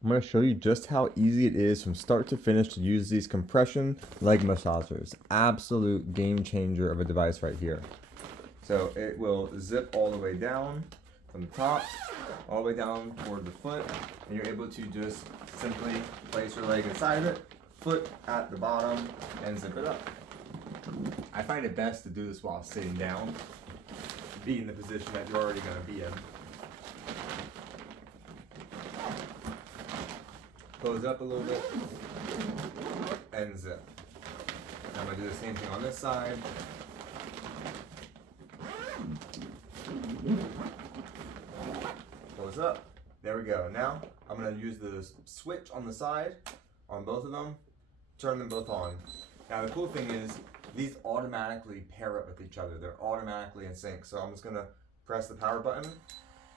I'm going to show you just how easy it is from start to finish to use these compression leg massagers. Absolute game changer of a device right here. So it will zip all the way down from the top, all the way down toward the foot, and you're able to just simply place your leg inside of it, foot at the bottom, and zip it up. I find it best to do this while sitting down, be in the position that you're already going to be in. Close up a little bit, and zip. I'm going to do the same thing on this side. Close up. There we go. Now I'm going to use the switch on the side on both of them, turn them both on. Now the cool thing is these automatically pair up with each other. They're automatically in sync. So I'm just going to press the power button,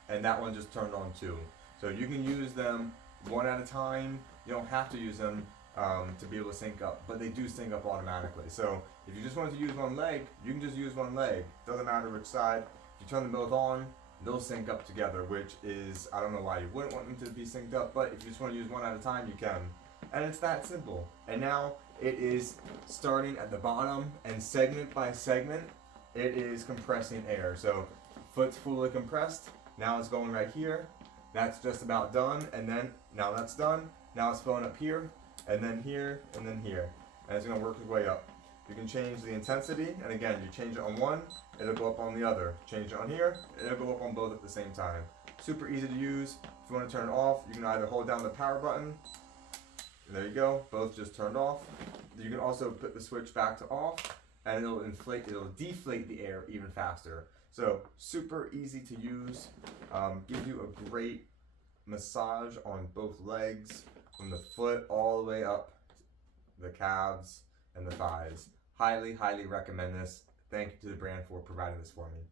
and that one just turned on too. So you can use them one at a time. You don't have to use them to be able to sync up, but they do sync up automatically. So if you just want to use one leg, you can just use one leg. Doesn't matter which side. If you turn them both on, they'll sync up together, which is, I don't know why you wouldn't want them to be synced up, but if you just want to use one at a time, you can. And it's that simple. And now it is starting at the bottom, and segment by segment, it is compressing air. So foot's fully compressed. Now it's going right here. That's just about done, and then now that's done. Now it's filling up here, and then here, and then here. And it's gonna work its way up. You can change the intensity, and again, you change it on one, it'll go up on the other. Change it on here, it'll go up on both at the same time. Super easy to use. If you want to turn it off, you can either hold down the power button. There you go, both just turned off. You can also put the switch back to off, and it'll deflate the air even faster. So super easy to use. Gives you a great massage on both legs, from the foot all the way up the calves and the thighs. Highly, highly recommend this. Thank you to the brand for providing this for me.